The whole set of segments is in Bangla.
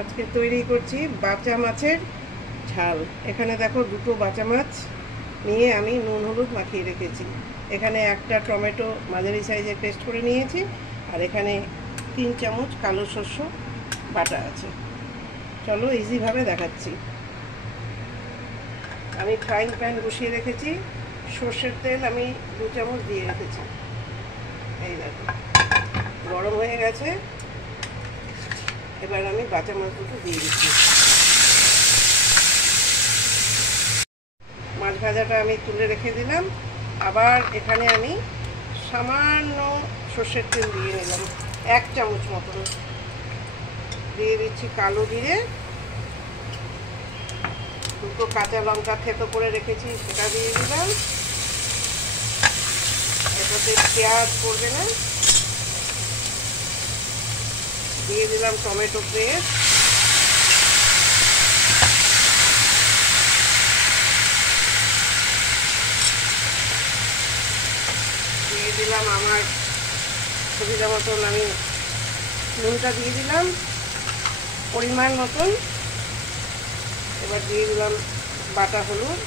আজকে তৈরি করছি বাটা মাছের ঝাল। এখানে দেখো দুটো বাটা মাছ নিয়ে আমি নুন হলুদ মাখিয়ে রেখেছি। এখানে একটা টমেটো মাঝারি সাইজের পেস্ট করে নিয়েছি, আর এখানে 3 চামচ কালো শস্য বাটা আছে। চলো ইজিভাবে দেখাচ্ছি। আমি ফ্রাইং প্যান বসিয়ে রেখেছি, সর্ষের তেল আমি 2 চামচ দিয়ে রেখেছি। এই দেখো গরম হয়ে গেছে। এবার আমি বাটা মাছ দুটো দিয়ে দিচ্ছি। মাছ ভাজাটা আমি তুলে রেখে দিলাম। আবার এখানে আমি সামান্য সর্ষের তেল দিয়ে নিলাম, 1 চামচ মতন। দিয়ে দিচ্ছি কালো জিরে, দুটো কাঁচা লঙ্কা থেতো করে রেখেছি সেটা দিয়ে দিলাম। এটাতে পেঁয়াজ পড়বে না। দিয়ে দিলাম টমেটো পেস্ট, দিয়ে দিলাম আমার সুবিধা মতন আমি নুনটা দিয়ে দিলাম পরিমাণ মতন। এবার দিয়ে দিলাম বাটা হলুদ,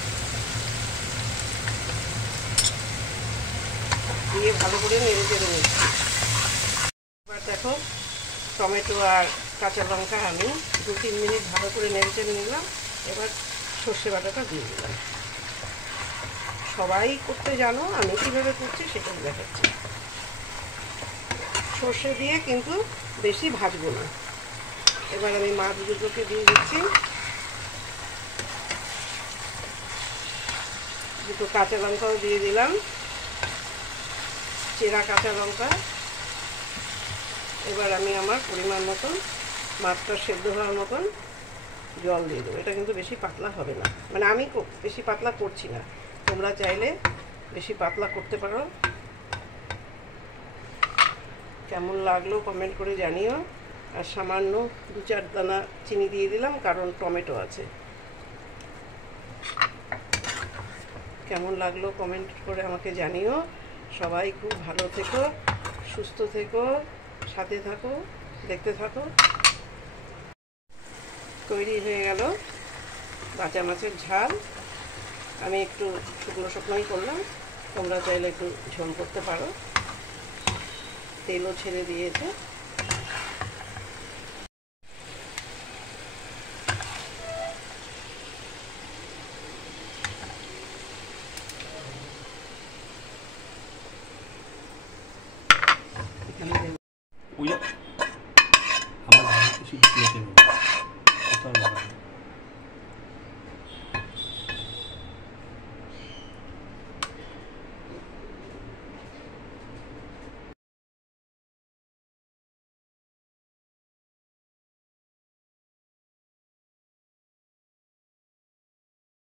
দিয়ে ভালো করে নেড়ে চেড়ে নিচ্ছি। এবার দেখো টমেটো আর কাঁচা লঙ্কা আমি 2-3 মিনিট ভালো করে নেড়ে চেড়ে নিলাম। এবার সর্ষে বাটাটা দিয়ে দিলাম। সবাই করতে জানো, আমি কীভাবে করছি সেটাই দেখাচ্ছি। সর্ষে দিয়ে কিন্তু বেশি ভাজবো না। এবার আমি মাছ দুটোকে দিয়ে দিচ্ছি। দুটো কাঁচা লঙ্কাও দিয়ে দিলাম, চেরা কাঁচা লঙ্কা। এবার আমি আমার পরিমাণ মতন মাছটা সেদ্ধ হওয়ার মতন জল দিয়ে দেবো। এটা কিন্তু বেশি পাতলা হবে না, মানে আমি বেশি পাতলা করছি না, তোমরা চাইলে বেশি পাতলা করতে পারো। কেমন লাগলো কমেন্ট করে জানিও। আর সামান্য 2-4 দানা চিনি দিয়ে দিলাম, কারণ টমেটো আছে। কেমন লাগলো কমেন্ট করে আমাকে জানিও। সবাই খুব ভালো থেকো, সুস্থ থেকো, সাথে থাকো, দেখতে থাকো। তৈরি হয়ে গেল বাটা মাছের ঝাল। আমি একটু শুকনো শুকনোই করলাম, তোমরা চাইলে একটু ঝোল করতে পারো। তেলও ছেড়ে দিয়েছে।